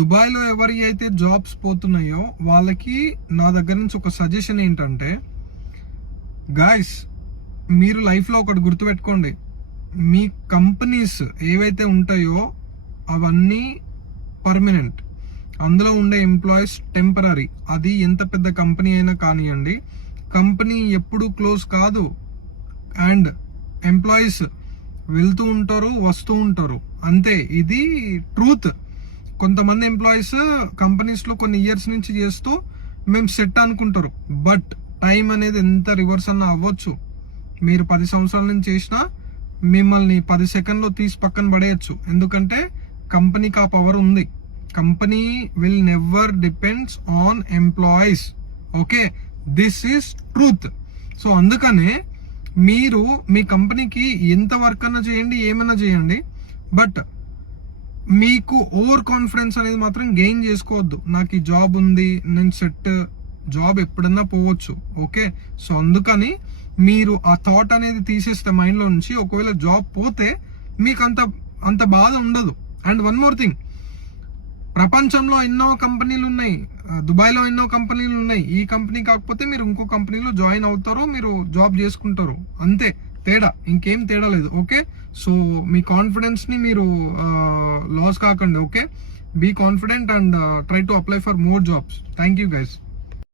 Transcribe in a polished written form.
దుబాయ్లో ఎవరి అయితే జాబ్స్ పోతున్నాయో వాళ్ళకి నా దగ్గర నుంచి ఒక సజెషన్ ఏంటంటే, గాయస్ మీరు లైఫ్లో ఒకటి గుర్తుపెట్టుకోండి, మీ కంపెనీస్ ఏవైతే ఉంటాయో అవన్నీ పర్మనెంట్, అందులో ఉండే ఎంప్లాయీస్ టెంపరీ. అది ఎంత పెద్ద కంపెనీ అయినా కానివ్వండి, కంపెనీ ఎప్పుడు క్లోజ్ కాదు. అండ్ ఎంప్లాయీస్ వెళ్తూ ఉంటారు, వస్తూ ఉంటారు, అంతే. ఇది ట్రూత్. కొంతమంది ఎంప్లాయీస్ కంపెనీస్లో కొన్ని ఇయర్స్ నుంచి చేస్తూ మేము సెట్ అనుకుంటారు, బట్ టైం అనేది ఎంత రివర్స్ అన్న అవ్వచ్చు. మీరు 10 సంవత్సరాల నుంచి చేసినా మిమ్మల్ని 10 సెకండ్లో తీసి పక్కన పడేయచ్చు. ఎందుకంటే కంపెనీకి ఆ పవర్ ఉంది. Company will never depends on employees. Okay, this is truth. So అందుకనే మీరు మీ కంపెనీకి ఎంత వర్క్ అన్నా చేయండి, ఏమైనా చేయండి, బట్ మీకు ఓవర్ కాన్ఫిడెన్స్ అనేది మాత్రం గెయిన్ చేసుకోవద్దు. నాకు ఈ జాబ్ ఉంది, నేను సెట్, జాబ్ ఎప్పుడన్నా పోవచ్చు. ఓకే, సో అందుకని మీరు ఆ థాట్ అనేది తీసేస్తే మైండ్లో నుంచి, ఒకవేళ జాబ్ పోతే మీకు అంత బాధ ఉండదు. అండ్ వన్ మోర్ థింగ్, ప్రపంచంలో ఎన్నో కంపెనీలు ఉన్నాయి, దుబాయ్లో ఎన్నో కంపెనీలు ఉన్నాయి. ఈ కంపెనీ కాకపోతే మీరు ఇంకో కంపెనీలో జాయిన్ అవుతారు, మీరు జాబ్ చేసుకుంటారు, అంతే తేడా, ఇంకేం తేడా లేదు. ఓకే, సో మీ కాన్ఫిడెన్స్ ని మీరు లాస్ కాకండి. Okay, be confident and try to apply for more jobs. Thank you guys.